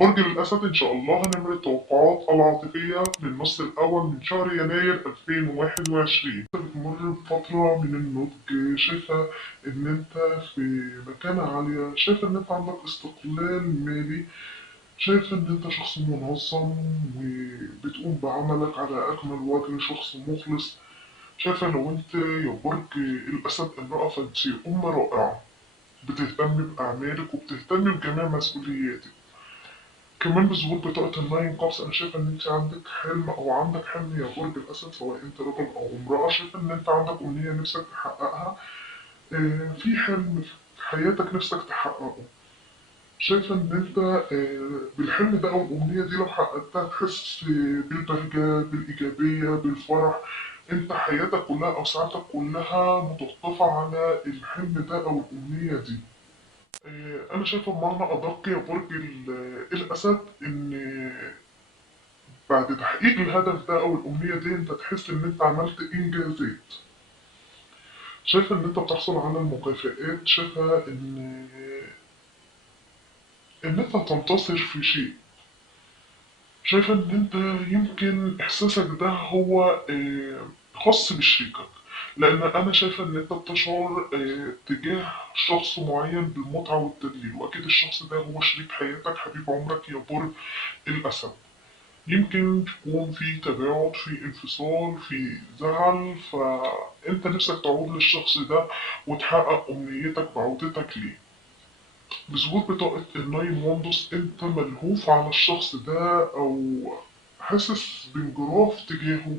برج الأسد إن شاء الله هنعمل التوقعات العاطفية للنص الأول من شهر يناير 2021. بتمر بفترة من النضج، شايفة إن أنت في مكانة عالية، شايفة إن أنت عندك استقلال مالي، شايفة إن أنت شخص منظم وبتقوم بعملك على أكمل وجه، شخص مخلص. شايفة لو أنت يا برج الأسد امرأة فأنت أم رائعة، بتهتم بأعمالك وبتهتم بجميع مسؤولياتك. كمان بظهور بطاقة الناين كابس أنا شايفة إن أنت عندك حلم أو عندك حلم يا برج الأسد، سواء أنت رجل أو امرأة. شايفة إن أنت عندك أمنية نفسك تحققها. في حلم في حياتك نفسك تحققه. شايفة إن أنت بالحلم ده أو الأمنية دي لو حققتها تحس بالبهجة، بالإيجابية، بالفرح. أنت حياتك كلها أو سعادتك كلها متوقفة على الحلم ده أو الأمنية دي. أنا شايفة بمعنى أدق يا برج الأسد إن بعد تحقيق الهدف ده أو الأمنية دي أنت تحس إن أنت عملت إنجازات. شايفة إن أنت بتحصل على المكافآت، شايفة إن أنت تنتصر في شيء. شايفة إن أنت يمكن إحساسك ده هو خاص بشريكك، لأن أنا شايفة إن أنت بتشعر تجاه شخص معين بالمتعة والتدليل، وأكيد الشخص ده هو شريك حياتك، حبيب عمرك يا برج الأسد. يمكن تكون في تباعد، في انفصال، في زعل، فأنت نفسك تعود للشخص ده وتحقق أمنيتك بعودتك ليه. بظهور بطاقة الناين وندس انت ملهوف على الشخص ده او حاسس بانجراف تجاهه.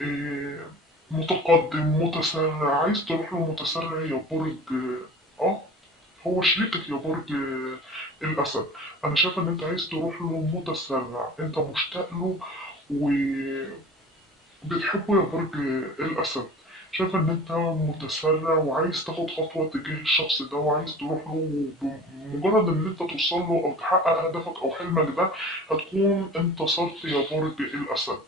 إيه، متقدم متسرع، عايز تروح له متسرع يا برج. اه هو شريكك يا برج الاسد. انا شايف ان انت عايز تروح له متسرع، انت مشتاق له وبتحبه يا برج الاسد. شايف ان انت متسرع وعايز تاخد خطوة تجاه الشخص ده وعايز تروح له. بمجرد ان انت توصل له او تحقق هدفك او حلمك ده هتكون انتصرت يا برج الاسد.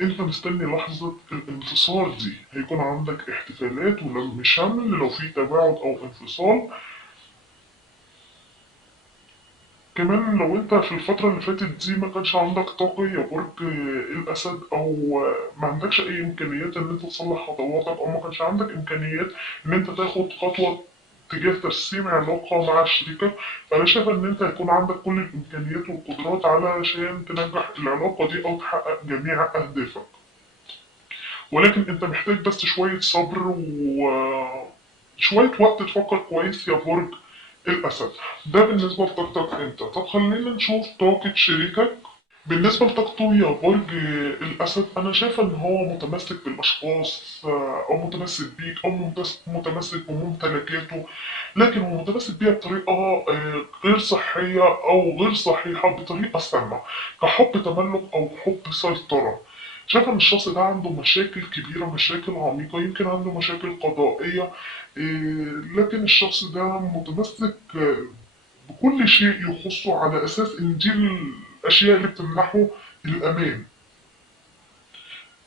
انت مستني لحظة الانتصار دي، هيكون عندك احتفالات ولم شمل لو في تباعد او انفصال. كمان لو انت في الفترة اللي فاتت دي ما كانش عندك طاقة يا برج الأسد، أو ما عندكش أي إمكانيات إن أنت تصلح خطواتك، أو ما كانش عندك إمكانيات إن أنت تاخد خطوة تجاه ترسيم علاقة مع شريكك، فأنا شايف إن أنت هيكون عندك كل الإمكانيات والقدرات علشان تنجح العلاقة دي أو تحقق جميع أهدافك. ولكن أنت محتاج بس شوية صبر وشوية وقت تفكر كويس يا برج الأسد. ده بالنسبة لطاقتك أنت. طب خلينا نشوف طاقة شريكك. بالنسبة لطاقته يا برج الأسد أنا شايف إن هو متمسك بالأشخاص، أو متمسك بيك أو متمسك بممتلكاته، لكن هو متمسك بيها بطريقة غير صحية أو غير صحيحة، بطريقة سامة، كحب تملك أو حب سيطرة. شايف إن الشخص ده عنده مشاكل كبيرة، مشاكل عميقة، يمكن عنده مشاكل قضائية. لكن الشخص ده متمسك بكل شيء يخصه على أساس إن دي الأشياء اللي بتمنحه الأمان.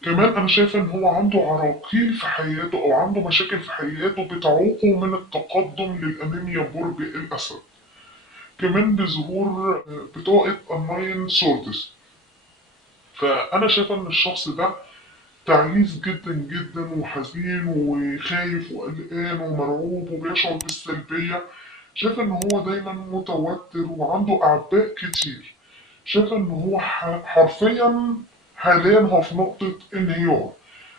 كمان أنا شايف إن هو عنده عراقيل في حياته أو عنده مشاكل في حياته بتعوقه من التقدم للأمام يا برج الأسد. كمان بظهور بطاقة الناين سوردس، فأنا شايف إن الشخص ده تعيس جدا جدا وحزين وخايف وقلقان ومرعوب وبيشعر بالسلبية. شايف إن هو دايما متوتر وعنده أعباء كتير. شايف إن هو حرفيا حاليا هو في نقطة انهيار.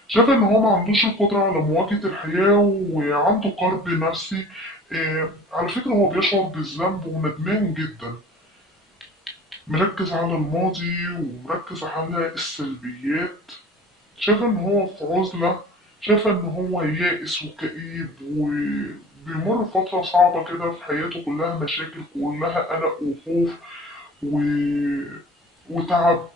شايف إن هو ما عندوش القدرة على مواجهة الحياة وعنده كرب نفسي. على فكرة هو بيشعر بالذنب وندمان جدا، مركز على الماضي ومركز على السلبيات. شايف إن هو في عزلة، شايف إن هو يائس وكئيب وبيمر فترة صعبة كده في حياته، كلها مشاكل، كلها قلق وخوف و... وتعب.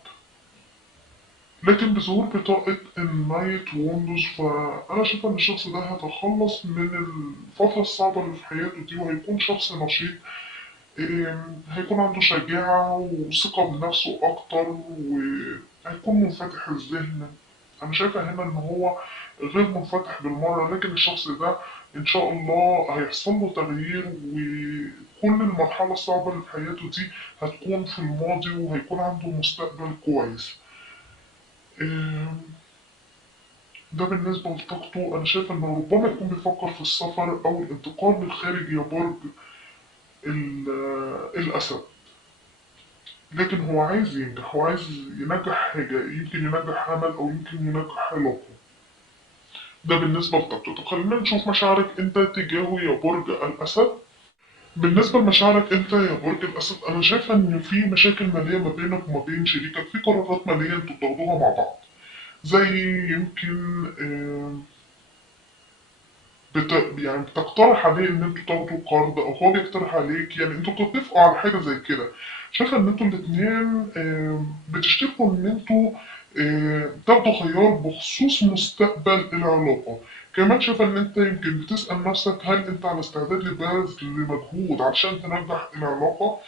لكن بظهور بطاقة النايت ووندوز فأنا شايف إن الشخص ده هيتخلص من الفترة الصعبة اللي في حياته دي وهيكون شخص نشيط. هيكون عنده شجاعة وثقة بنفسه أكتر وهيكون منفتح الذهن. أنا شايفة هنا إن هو غير منفتح بالمرة، لكن الشخص ده إن شاء الله هيحصل له تغيير، وكل المرحلة الصعبة اللي في حياته دي هتكون في الماضي، وهيكون عنده مستقبل كويس. آم، ده بالنسبة لطاقته. أنا شايف إنه ربما يكون بيفكر في السفر أو الانتقال للخارج يا برج الأسد، لكن هو عايز ينجح، هو عايز ينجح حاجة، يمكن ينجح عمل أو يمكن ينجح علاقة. ده بالنسبة لطاقته. طب خلينا نشوف مشاعرك أنت تجاهه يا برج الأسد. بالنسبة لمشاعرك أنت يا برج الأسد، أنا شايفة إن في مشاكل مالية ما بينك وما بين شريكك، في قرارات مالية أنتوا بتاخدوها مع بعض، زي يمكن يعني بتقترح عليه ان انتوا تاخدوا قرض، او هو بيقترح عليك، يعني انتوا بتتفقوا على حاجه زي كده. شايفه ان انتوا الاتنين بتشتركوا ان انتوا تاخدوا خيار بخصوص مستقبل العلاقه. كمان شايفه ان انت يمكن بتسأل نفسك هل انت على استعداد لبذل مجهود علشان تنجح العلاقه.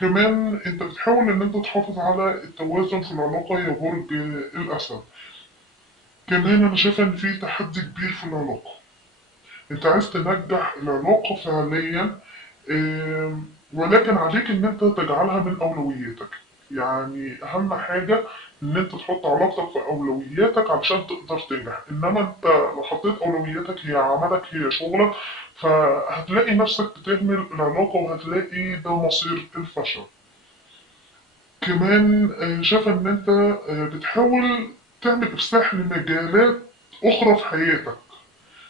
كمان انت بتحاول ان انت تحافظ على التوازن في العلاقه يا برج الاسد. كمان انا شايفه ان في تحدي كبير في العلاقه، انت عايز تنجح العلاقة فعليا، ولكن عليك ان انت تجعلها من اولوياتك. يعني اهم حاجة ان انت تحط علاقتك في اولوياتك علشان تقدر تنجح، انما انت لو حطيت اولوياتك هي عملك هي شغلك، فهتلاقي نفسك بتهمل العلاقة، وهتلاقي ده مصير الفشل. كمان شايف ان انت بتحاول تعمل افساح لمجالات اخرى في حياتك.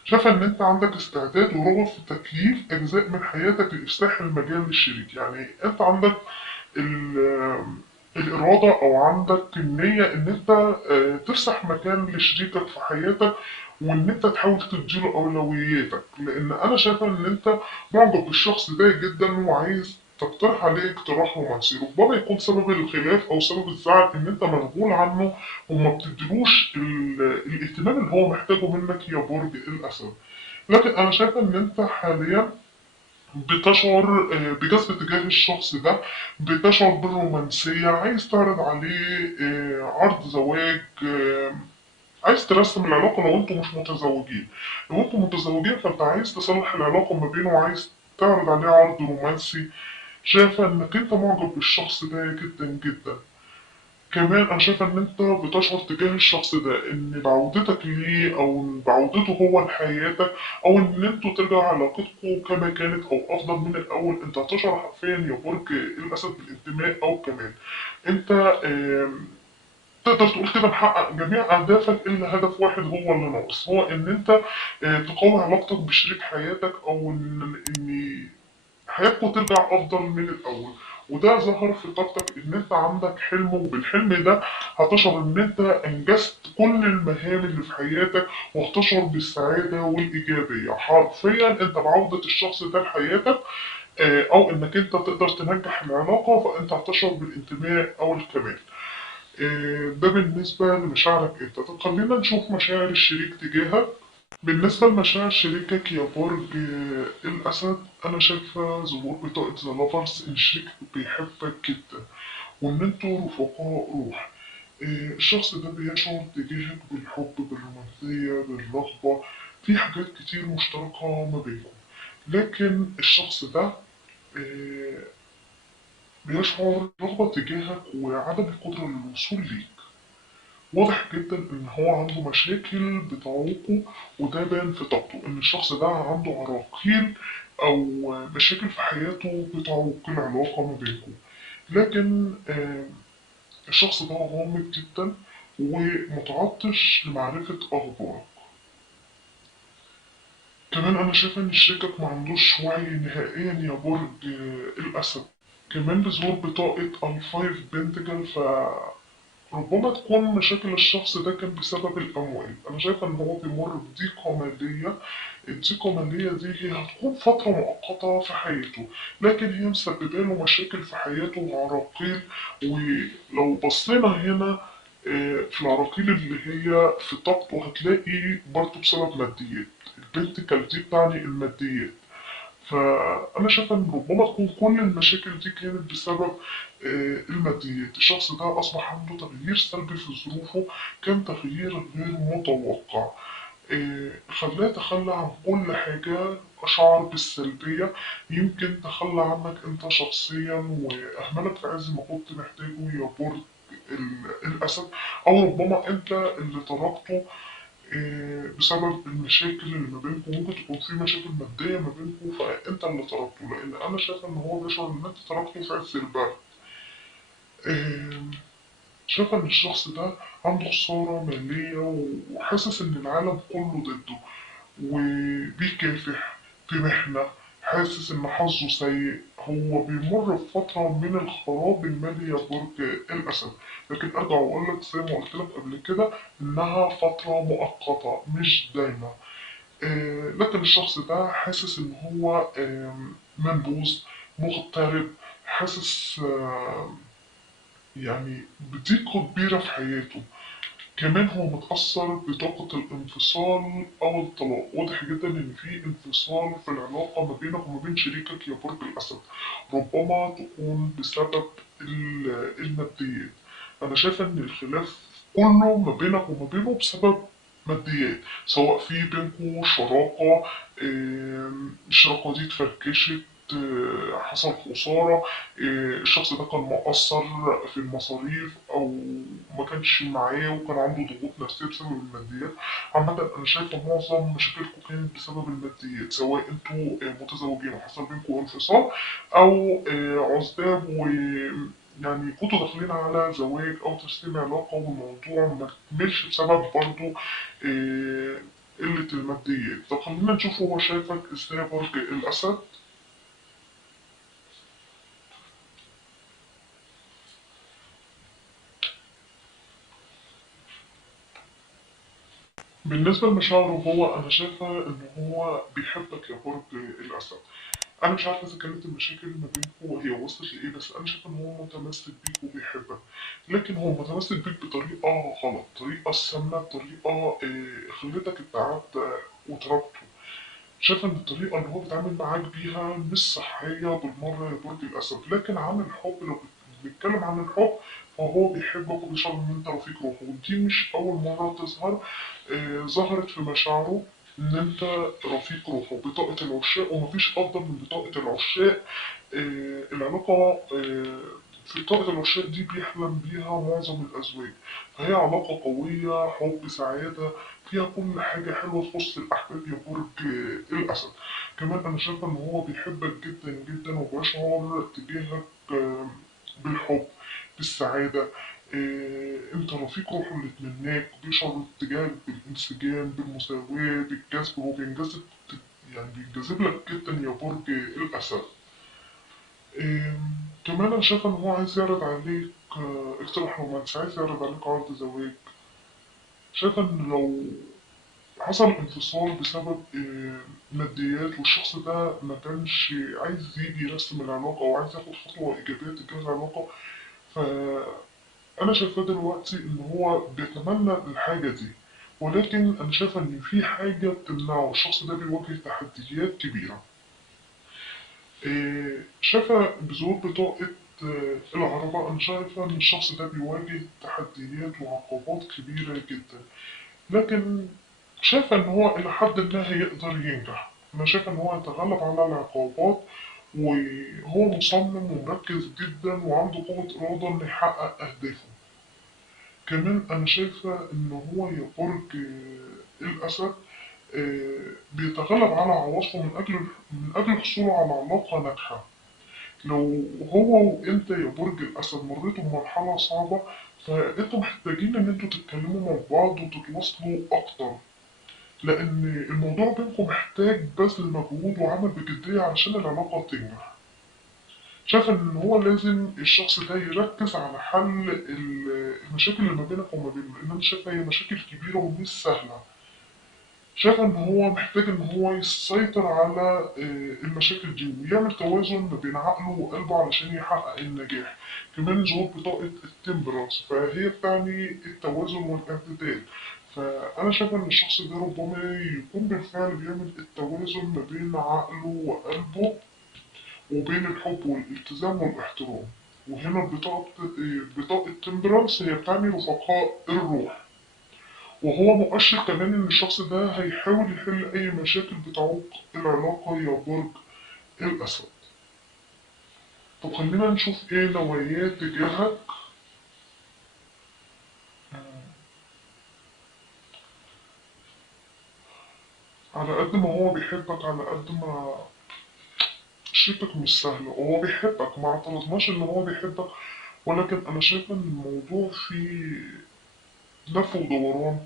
شايفة إن أنت عندك استعداد ورغبة في تكييف أجزاء من حياتك لإفساح المجال للشريك، يعني أنت عندك ال- الإرادة أو عندك النية إن أنت تفسح مكان لشريكك في حياتك، وإن أنت تحاول تديله أولوياتك، لأن أنا شايفة إن أنت معجب بالشخص ده جدا، وعايز تقترح عليه اقتراح رومانسي. ربما يكون سبب الخلاف أو سبب الزعل إن أنت مشغول عنه وما بتديلوش الاهتمام اللي هو محتاجه منك يا برج الأسد. لكن أنا شايفة إن أنت حاليا بتشعر بجذب تجاه الشخص ده، بتشعر بالرومانسية، عايز تعرض عليه عرض زواج، عايز ترسم العلاقة لو انتوا مش متزوجين. لو انتوا متزوجين فانت عايز تصلح العلاقة ما بينه، وعايز تعرض عليه عرض رومانسي. شايفة انك انت معجب بالشخص ده جدا جدا. كمان انا شايفة ان انت بتشعر تجاه الشخص ده ان بعودتك ليه او بعودته هو لحياتك، او ان انتوا ترجعوا علاقتكم كما كانت او افضل من الاول، انت هتشعر حرفيا يا برج الاسد بالانتماء او كمان انت تقدر تقول كده محقق جميع اهدافك، الا هدف واحد هو اللي ناقص، هو ان انت تقوي علاقتك بشريك حياتك، او ان حياتكم ترجع افضل من الاول. وده ظهر في طاقتك ان انت عندك حلم، وبالحلم ده هتشعر ان انت انجزت كل المهام اللي في حياتك، وهتشعر بالسعادة والايجابية. حرفيا انت بعودة الشخص ده لحياتك، او انك انت تقدر تنجح العلاقة، فانت هتشعر بالانتماء او الكمال. ده بالنسبة لمشاعرك انت. طب خلينا نشوف مشاعر الشريك تجاهك. بالنسبة لمشاعر شريكك يا برج الأسد، أنا شايفة ظهور بطاقة ذا لافرز إن شريكك بيحبك جدا، وإن انتوا رفقاء روح. الشخص ده بيشعر تجاهك بالحب، بالرومانسية، بالرغبة، في حاجات كتير مشتركة ما بينكم. لكن الشخص ده آه، بيشعر رغبة تجاهك وعدم القدرة للوصول ليك. واضح جدا ان هو عنده مشاكل بتعوقه، وده بان في طاقته ان الشخص ده عنده عراقيل او مشاكل في حياته بتعوق العلاقة ما بينكم. لكن الشخص ده غامض جدا ومتعطش لمعرفة اخبارك. كمان انا شايف ان شريكك ما عندوش وعي نهائيا يا برج الاسد. كمان بظهور بطاقة الفايف بنتجل، ربما تكون مشاكل الشخص ده كان بسبب الأموال. أنا شايفة إن هو بيمر بضيقة مالية. الضيقة المالية دي هي هتكون فترة مؤقتة في حياته، لكن هي مسببة له مشاكل في حياته وعراقيل. ولو بصينا هنا في العراقيل اللي هي في طاقته، هتلاقي برضه بسبب ماديات. البنت دي بتعني الماديات. فأنا شايف إن ربما تكون كل المشاكل دي كانت بسبب الماديات. الشخص ده أصبح عنده تغيير سلبي في ظروفه، كان تغيير غير متوقع. خلاه يتخلى عن كل حاجة شعر بالسلبية. يمكن تخلى عنك انت شخصيا واهملك في عز ما كنت محتاجه يا برج الاسد، او ربما انت اللي تركته بسبب المشاكل اللي ما بينكم. ممكن تكون في مشاكل مادية ما بينكم فانت اللي تركته، لان انا شايف ان هو بيشعر ان انت تركته في عز البرد. آه، شايف ان الشخص ده عنده خسارة مالية وحاسس ان العالم كله ضده، وبيكافح في محنة، حاسس إن حظه سيء. هو بيمر بفترة من الخراب المالي يا برج الأسد، لكن أرجع وأقول لك زي ما قلت لك قبل كده إنها فترة مؤقتة مش دايمة. لكن الشخص ده حاسس إن هو منبوذ، مغترب، حاسس يعني بضيقة كبيرة في حياته. كمان هو متأثر بطاقة الانفصال أو الطلاق. واضح جدا إن في انفصال في العلاقة ما بينك وما بين شريكك يا برج الأسد، ربما تكون بسبب الماديات. أنا شايف إن الخلاف كله ما بينك وما بينه بسبب ماديات، سواء في بينكم شراكة، الشراكة دي اتفركشت، حصل خسارة، الشخص ده كان مقصر في المصاريف أو ما كانش معاه وكان عنده ضغوط نفسية بسبب الماديات. عامة أنا شايفة معظم مشاكلكم كانت بسبب الماديات، سواء انتوا متزوجين وحصل بينكم انفصال، أو عزاب يعني كنتوا داخلين على زواج أو تسليم علاقة والموضوع ما كملش بسبب برضه آه، قلة الماديات. طب خلينا نشوف هو شايفك ازاي يا برج الأسد. بالنسبة لمشاعره هو، أنا شايفة إن هو بيحبك يا برج الأسد. أنا مش عارفة إذا كانت المشاكل ما بينكم هي وصلت لإيه، بس أنا شايفة إن هو متمسك بيك وبيحبك، لكن هو متمسك بيك بطريقة غلط، طريقة سامة، طريقة خلتك اتعبت وتركته. شايفة إن الطريقة اللي هو بيتعامل معاك بيها مش صحية بالمرة يا برج الأسد. لكن عن الحب، لو بنتكلم عن الحب فهو بيحبك وبيشعر إن أنت رفيق روحه، ودي مش أول مرة تظهر. ظهرت في مشاعره إن أنت رفيق روحه، بطاقة العشاق، ومفيش أفضل من بطاقة العشاق. العلاقة في بطاقة العشاق دي بيحلم بيها معظم الأزواج، فهي علاقة قوية، حب، سعادة، فيها كل حاجة حلوة تخص الأحباب يا برج الأسد. كمان أنا شايفة إن هو بيحبك جدا جدا وبيشعر تجاهك بالحب، بالسعادة. انت رفيق روحه اللي اتمناك، بيشعر اتجاهك بالانسجام، بالمساواة، بالجذب، هو بينجذب، يعني بينجذب لك جدا يا برج الأسد. كمان أنا شايفة إن هو عايز يعرض عليك اقتراح رومانسي، عايز يعرض عليك عرض زواج. شايفة إن لو حصل انفصال بسبب ماديات، والشخص ده ما كانش عايز يجي يرسم العلاقة أو عايز ياخد خطوة إيجابية تجاه العلاقة، فأنا شايفاه دلوقتي إن هو بيتمنى الحاجة دي، ولكن أنا شايفة إن في حاجة بتمنعه. الشخص ده بيواجه تحديات كبيرة. شايفة بظهور بطاقة العربة، أنا شايفة إن الشخص ده بيواجه تحديات وعقبات كبيرة جدا، لكن شايفة إن هو إلى حد ما هيقدر ينجح. أنا شايفة إن هو يتغلب على العقبات، وهو مصمم ومركز جدا وعنده قوة إرادة إنه يحقق أهدافه. كمان أنا شايفة إن هو يا برج الأسد بيتغلب على عواطفه من أجل حصوله على علاقة ناجحة. لو هو وانت يا برج الاسد مريتوا بمرحلة صعبة، فانتوا محتاجين ان انتوا تتكلموا مع بعض وتتواصلوا اكتر، لان الموضوع بينكم محتاج بذل مجهود وعمل بجدية علشان العلاقة تنجح. شايف ان هو لازم الشخص ده يركز على حل المشاكل اللي ما بينك وما بينه، لان انا شايفها هي مشاكل كبيرة ومش سهلة. شايف إن هو محتاج إن هو يسيطر على المشاكل دي ويعمل توازن ما بين عقله وقلبه علشان يحقق النجاح. كمان ظهور بطاقة التمبرانس فهي بتعني التوازن والاعتدال، فأنا شايف إن الشخص ده ربما يكون بالفعل بيعمل التوازن ما بين عقله وقلبه وبين الحب والالتزام والاحترام. وهنا بطاقة تمبرانس هي بتعني رفقاء الروح، وهو مؤشر كمان إن الشخص ده هيحاول يحل أي مشاكل بتعوق العلاقة يا برج الأسد. طب خلينا نشوف إيه نواياه تجاهك. على قد ما هو بيحبك، على قد ما شريكك مش سهل. هو بيحبك، ما اعترضناش إن هو بيحبك، ولكن أنا شايفة إن الموضوع فيه لف ودوران.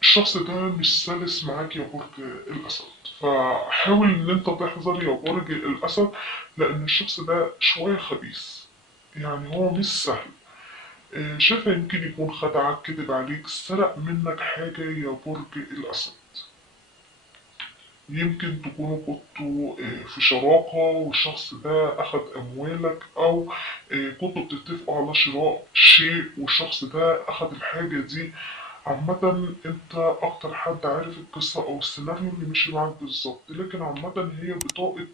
الشخص ده مش سلس معاك يا برج الأسد، فحاول إن أنت تحذر يا برج الأسد، لأن الشخص ده شوية خبيث. يعني هو مش سهل. شايفة يمكن يكون خدعك، كذب عليك، سرق منك حاجة يا برج الأسد. يمكن تكونوا كنتوا في شراكة والشخص ده أخد أموالك، أو كنتوا بتتفقوا على شراء شيء والشخص ده أخد الحاجة دي. عامة انت اكتر حد عارف القصة او السيناريو اللي مشي معاك بالظبط، لكن عامة هي بطاقة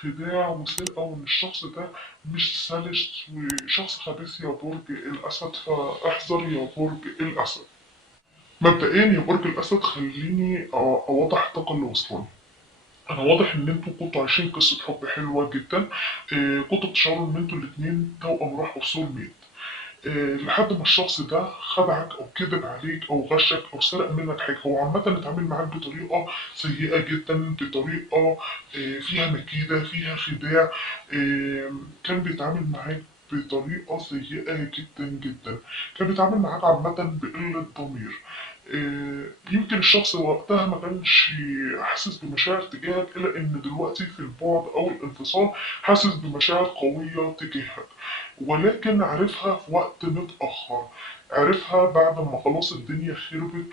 خداع وسرقة، وان الشخص ده مش سلس وشخص خبيث يا برج الاسد، فاحذر يا برج الاسد. مبدئيا يا برج الاسد خليني اوضح الطاقة اللي وصلاني. انا واضح ان انتوا كنتوا عايشين قصة حب حلوة جدا. كنتوا بتشعروا ان انتوا الاتنين توأم روح وسول ميت. لحد ما الشخص ده خدعك او كذب عليك او غشك او سرق منك حاجه. هو عامه اتعامل معاك بطريقه سيئه جدا، بطريقه فيها مكيده، فيها خداع. كان بيتعامل معاك بطريقه سيئه جدا جدا. كان بيتعامل معاك عامه بقله ضمير. يمكن الشخص وقتها ما كانش حاسس بمشاعر تجاهك، الا ان دلوقتي في البعد او الانفصال حاسس بمشاعر قويه تجاهك، ولكن عرفها في وقت متأخر. عرفها بعد ما خلاص الدنيا خربت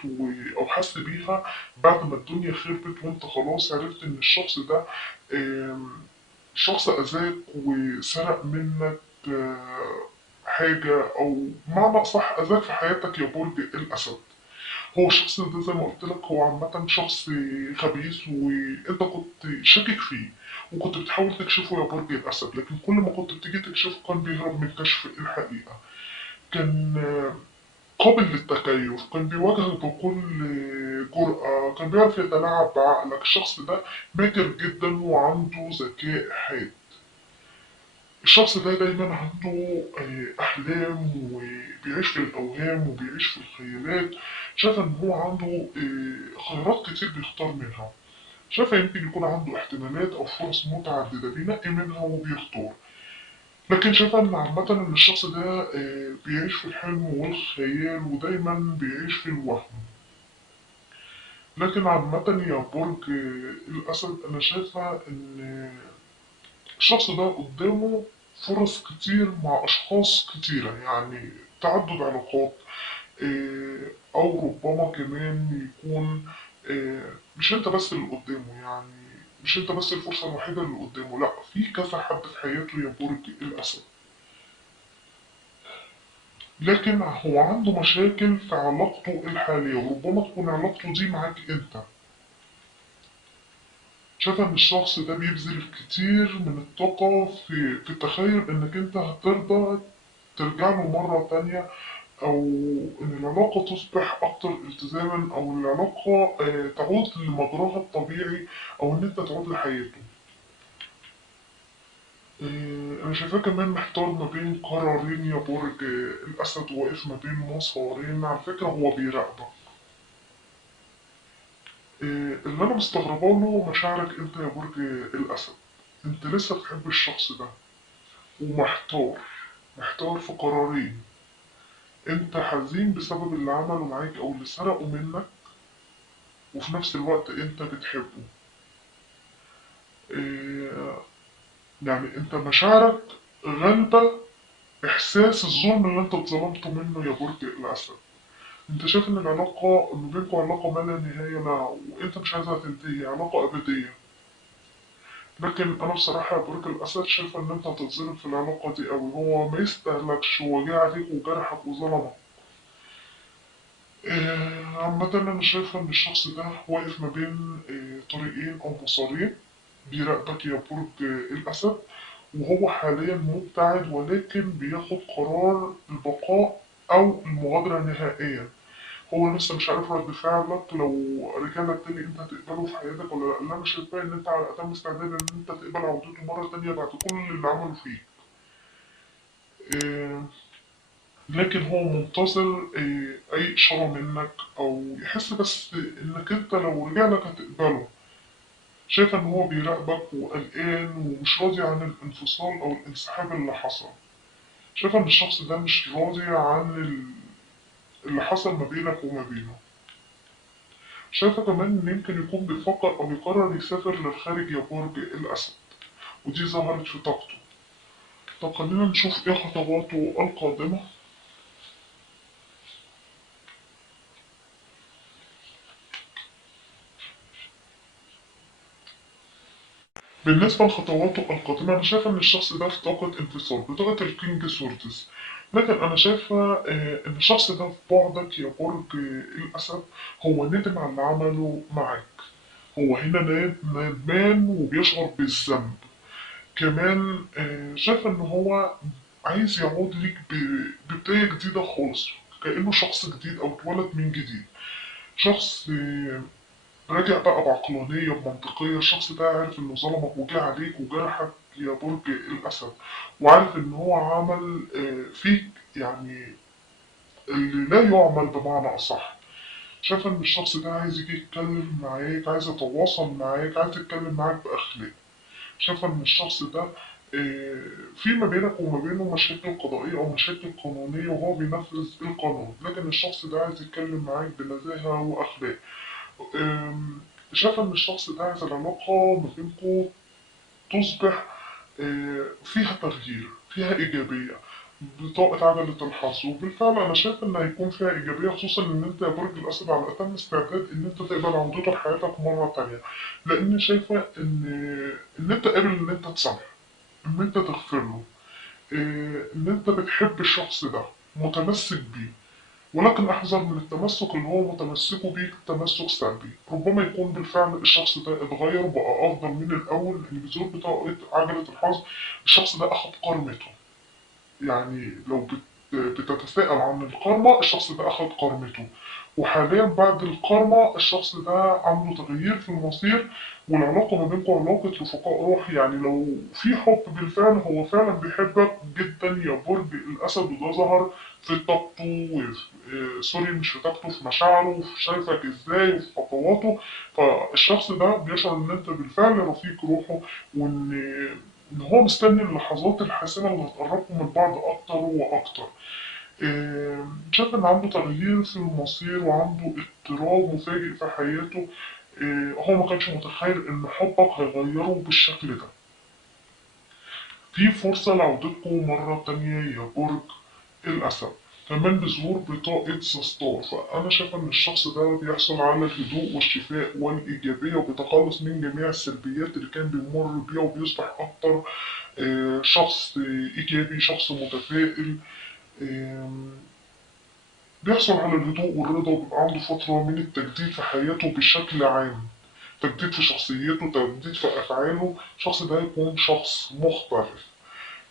أو حس بيها بعد ما الدنيا خربت، وانت خلاص عرفت ان الشخص ده آم، شخص أذاك وسرق منك حاجة، أو معنى أصح أذاك في حياتك يا برج الأسد. هو الشخص ده زي ما قلت لك هو عامة شخص خبيث، وانت كنت شاكك فيه وكنت بتحاول تكشفه يا برج الأسد، لكن كل ما كنت بتيجي تكشفه كان بيهرب من كشف الحقيقة. كان قابل للتكيف، كان بيواجهك بكل جرأة، كان بيعرف يتلاعب بعقلك. الشخص ده ماكر جدا وعنده ذكاء حاد. الشخص ده دايما عنده أحلام وبيعيش في الأوهام وبيعيش في الخيالات. شايف إن هو عنده خيارات كتير بيختار منها. شايف يمكن يكون عنده احتمالات أو فرص متعددة بينقي منها وبيختار. لكن شايف إن عامة إن الشخص ده بيعيش في الحلم والخيال ودايما بيعيش في الوهم. لكن عامة يا برج الأسد أنا شايفة إن الشخص ده قدامه فرص كتير مع أشخاص كتيرة، يعني تعدد علاقات. أو ربما كمان يكون مش أنت بس اللي قدامه، يعني مش أنت بس الفرصة الوحيدة اللي قدامه، لأ، في كذا حد في حياته يا برج الأسد. لكن هو عنده مشاكل في علاقته الحالية، وربما تكون علاقته دي معاك أنت. شايفة إن الشخص ده بيبذل كتير من الطاقة في التخيل إنك أنت هترضى ترجع له مرة تانية، أو إن العلاقة تصبح أكتر التزاما، أو العلاقة تعود لمجراها الطبيعي، أو إن أنت تعود لحياته. أنا شايفاه كمان محتار ما بين قرارين يا برج الأسد، واقف ما بين مسارين. على فكرة هو بيراقبك. اللي أنا مستغربه له مشاعرك أنت يا برج الأسد. أنت لسه بتحب الشخص ده ومحتار، محتار في قرارين. أنت حزين بسبب اللي عمله معاك أو اللي سرقه منك، وفي نفس الوقت أنت بتحبه. إيه، يعني أنت مشاعرك غالبة إحساس الظلم اللي أنت اتظلمته منه يا برج الأسد. أنت شايف إن العلاقة ما بينكم علاقة ما لا نهاية لها، وأنت مش عايزها تنتهي، علاقة أبدية. لكن أنا بصراحة يا برج الأسد شايف إن أنت هتتظلم في العلاقة دي أوي. هو ما يستاهلكش، هو جه عليك وجرحك وظلمك. عامة أنا شايفة إن الشخص ده واقف ما بين طريقين أو مسارين. بيراقبك يا برج الأسد، وهو حاليا مبتعد، ولكن بياخد قرار البقاء أو المغادرة نهائيا. هو لسه مش عارف رد فعلك لو رجع لك تاني انت هتقبله في حياتك ولا لا. اللي انا شايفاه ان انت على اتم استعداد ان انت تقبل عودته مرة تانية بعد كل اللي عمله فيك. آه، لكن هو منتظر اي اشارة منك او يحس بس انك انت لو رجع لك هتقبله. شايف ان هو بيراقبك وقلقان ومش راضي عن الانفصال او الانسحاب اللي حصل. شايف ان الشخص ده مش راضي عن اللي حصل ما بينك وما بينه. شايفة كمان ان يمكن يكون بيفكر او يقرر يسافر للخارج يا برج الاسد، ودي ظهرت في طاقته. طب خلينا نشوف ايه خطواته القادمة. بالنسبة لخطواته القادمة، أنا شايفة إن الشخص ده في طاقة انفصال بطاقة الكينج سوردز. لكن أنا شايفة إن الشخص ده في بعدك يا برج الأسد هو ندم على اللي عمله معاك. هو هنا ندمان وبيشعر بالذنب. كمان شايف إن هو عايز يعود ليك ببداية جديدة خالص، كأنه شخص جديد أو اتولد من جديد. شخص راجع بقى بعقلانية بمنطقية. الشخص ده عارف انه ظلمك وجه عليك وجرحك يا برج الأسد، وعارف ان هو عمل فيك يعني اللي لا يعمل بمعنى أصح. شايف ان الشخص ده عايز يجي يتكلم معاك، عايز يتواصل معاك، عايز يتكلم معاك بأخلاق. شايف ان الشخص ده في ما بينك وما بينه مشاكل قضائية أو مشاكل قانونية وهو بينفذ القانون، لكن الشخص ده عايز يتكلم معاك بنزاهة وأخلاق. أم، شايف إن الشخص ده عايز العلاقة ما بينكم تصبح فيها تغيير، فيها إيجابية بطاقة عجلة الحظ. وبالفعل أنا شايف إن هيكون فيها إيجابية، خصوصا إن أنت يا برج الأسد على أتم استعداد إن أنت تقبل عودته لحياتك مرة تانية. لأن شايفة إن أنت قابل إن أنت تسامحه، إن أنت تغفر له، إن أنت بتحب الشخص ده، متمسك بيه. ولكن احذر من التمسك اللي هو متمسكه بيك تمسك سلبي. ربما يكون بالفعل الشخص ده اتغير وبقى افضل من الاول، ان بزور بطاقة عجلة الحظ الشخص ده اخد كرمته. يعني لو بتتساءل عن الكارما، الشخص ده اخد كارمته. وحاليا بعد الكارما الشخص ده عنده تغيير في المصير، والعلاقة ما بينكم علاقة رفقاء روح. يعني لو في حب بالفعل هو فعلا بيحبك جدا يا برج الأسد، وده ظهر في طاقته سوري مش في طاقته، في مشاعره، في شايفك ازاي وفي خطواته. فالشخص ده بيشعر ان انت بالفعل رفيق روحه، وان هو مستني اللحظات الحاسمة اللي هتقربكم من بعض اكتر واكتر. شايف ان عنده تغيير في المصير وعنده اضطراب مفاجئ في حياته. هو ما كانش متخيل ان حبك هيغيره بالشكل ده. في فرصة لعودتكم مرة تانية يا برج الأسد. كمان بظهور بطاقة سستار. فأنا شايف إن الشخص ده بيحصل على الهدوء والشفاء والإيجابية، وبيتخلص من جميع السلبيات اللي كان بيمر بيها، وبيصبح أكتر شخص إيجابي، شخص متفائل. آم، بيحصل على الهدوء والرضا، وبيبقى عنده فترة من التجديد في حياته بشكل عام. تجديد في شخصيته، تجديد في أفعاله. الشخص ده يكون شخص مختلف.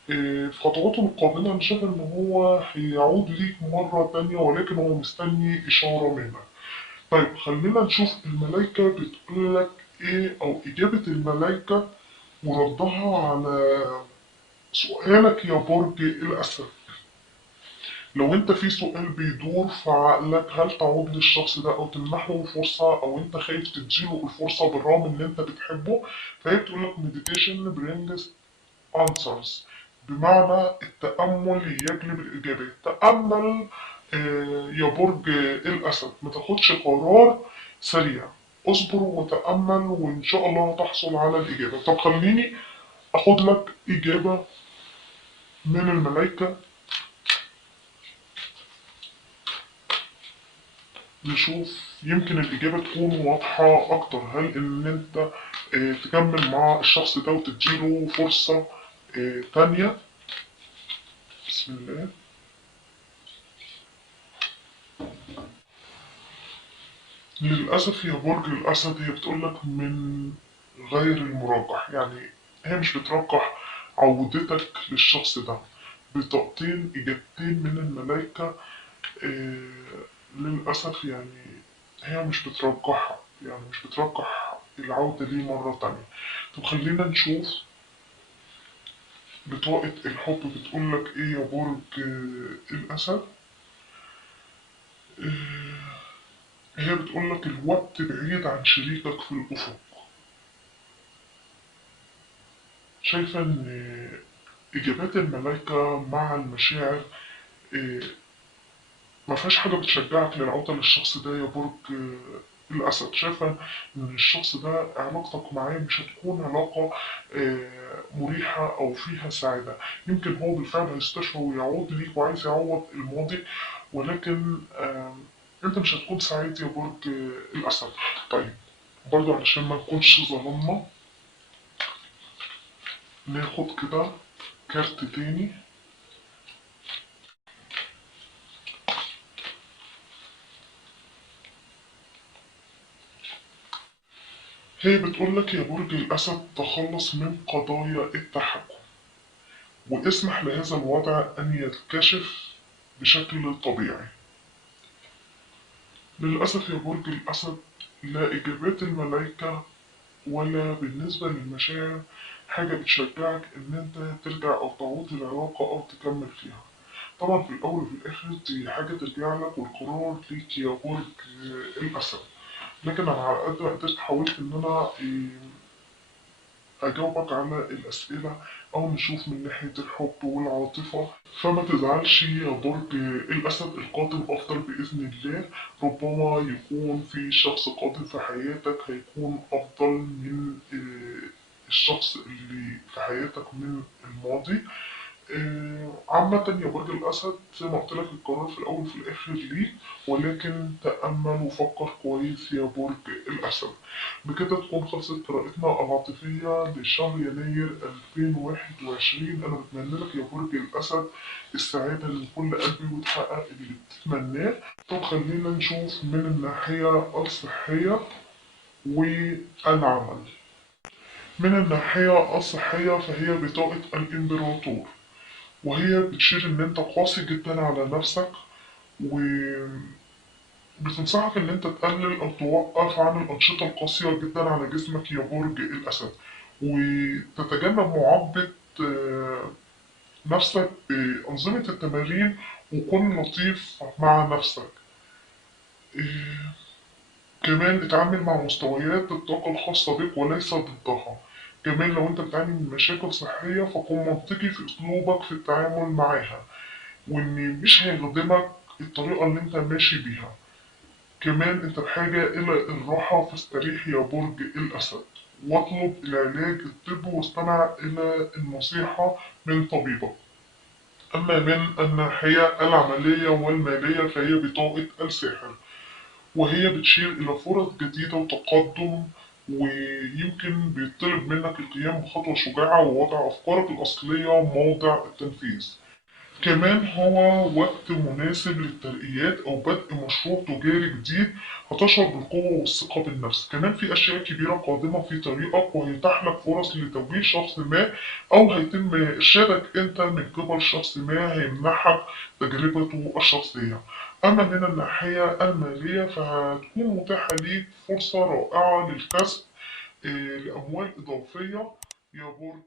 في خطواته القادمة أنا شايف إن هو هيعود ليك مرة تانية، ولكن هو مستني إشارة منك. طيب خلينا نشوف الملايكة بتقولك إيه، أو إجابة الملايكة وردها على سؤالك يا برج الأسد. لو انت في سؤال بيدور في عقلك، هل تعود للشخص ده او تمنحه فرصة، او انت خايف تديله الفرصة بالرغم ان انت بتحبه، فهي بتقولك meditation brings answers. بمعنى التأمل يجلب الإجابات. تأمل يا برج الأسد، ما تاخدش قرار سريع. اصبر وتأمل وإن شاء الله هتحصل على الإجابة. طب خليني أخد لك إجابة من الملائكة، نشوف يمكن الإجابة تكون واضحة أكتر. هل إن أنت تكمل مع الشخص ده وتديله فرصة تانية؟ بسم الله. للأسف يا برج الأسد، هي بتقولك من غير المرجح. يعني هي مش بترجح عودتك للشخص ده. بطاقتين إجابتين من الملايكة للأسف يعني هي مش بترجحها، يعني مش بترجح العودة ليه مرة تانية. طب خلينا نشوف بطاقة الحب بتقولك ايه يا برج الأسد. آه، هي بتقولك الوقت بعيد عن شريكك في الأفق. شايفة إن إجابات الملايكة مع المشاعر آه، ما فيهاش حاجة بتشجعك للعودة للشخص ده يا برج الأسد. شايفة إن الشخص ده علاقتك معاه مش هتكون علاقة مريحة أو فيها سعادة. يمكن هو بالفعل هيستشفى ويعود ليك وعايز يعوض الماضي، ولكن أنت مش هتكون سعيد يا برج الأسد. طيب، برضو علشان ما نكونش ظلمنا، ناخد كده كارت تاني. هي بتقولك يا برج الأسد تخلص من قضايا التحكم، واسمح لهذا الوضع أن يتكشف بشكل طبيعي. للأسف يا برج الأسد، لا إجابات الملايكة ولا بالنسبة للمشاعر حاجة بتشجعك إن أنت ترجع أو تعود للعلاقة أو تكمل فيها. طبعا في الأول وفي الآخر دي حاجة ترجع لك والقرار ليك يا برج الأسد. لكن أنا على قد ما قدرت حاولت إن أنا أجاوبك على الأسئلة أو نشوف من ناحية الحب والعاطفة. فما تزعلش يا برج الأسد، القادم أفضل بإذن الله. ربما يكون في شخص قادم في حياتك هيكون أفضل من الشخص اللي في حياتك من الماضي. عامة يا برج الأسد، زي ما قلت لك القرار في الأول وفي الآخر ليك، ولكن تأمل وفكر كويس يا برج الأسد. بكده تكون خلصت قراءتنا العاطفية لشهر يناير 2021. أنا بتمنى لك يا برج الأسد السعادة من كل قلبي وتحقق اللي بتتمناه. طب خلينا نشوف من الناحية الصحية والعمل. من الناحية الصحية فهي بطاقة الإمبراطور، وهي بتشير إن أنت قاسي جدا على نفسك، وبتنصحك إن أنت تقلل أو توقف عن الأنشطة القاسية جدا على جسمك يا برج الأسد، وتتجنب معاقبة نفسك بأنظمة التمارين، وكن لطيف مع نفسك. إيه، كمان اتعامل مع مستويات الطاقة الخاصة بك وليس ضدها. كمان لو انت بتعاني من مشاكل صحية فكن منطقي في اسلوبك في التعامل معاها، وان مش هيخدمك الطريقة اللي انت ماشي بيها. كمان انت بحاجة الى الراحة، فاستريح يا برج الاسد واطلب العلاج الطبي واستمع الى النصيحة من طبيبك. اما من الناحية العملية والمالية فهي بطاقة الساحر، وهي بتشير إلى فرص جديدة وتقدم، ويمكن بيطلب منك القيام بخطوة شجاعة ووضع أفكارك الأصلية موضع التنفيذ. كمان هو وقت مناسب للترقيات أو بدء مشروع تجاري جديد، هتشعر بالقوة والثقة بالنفس. كمان في أشياء كبيرة قادمة في طريقك وهيتاح لك فرص لتوجيه شخص ما، أو هيتم إرشادك أنت من قبل شخص ما هيمنحك تجربته الشخصية. أما من الناحية المالية فهتكون متاحة ليك فرصة رائعة للكسب لأموال إضافية يا برج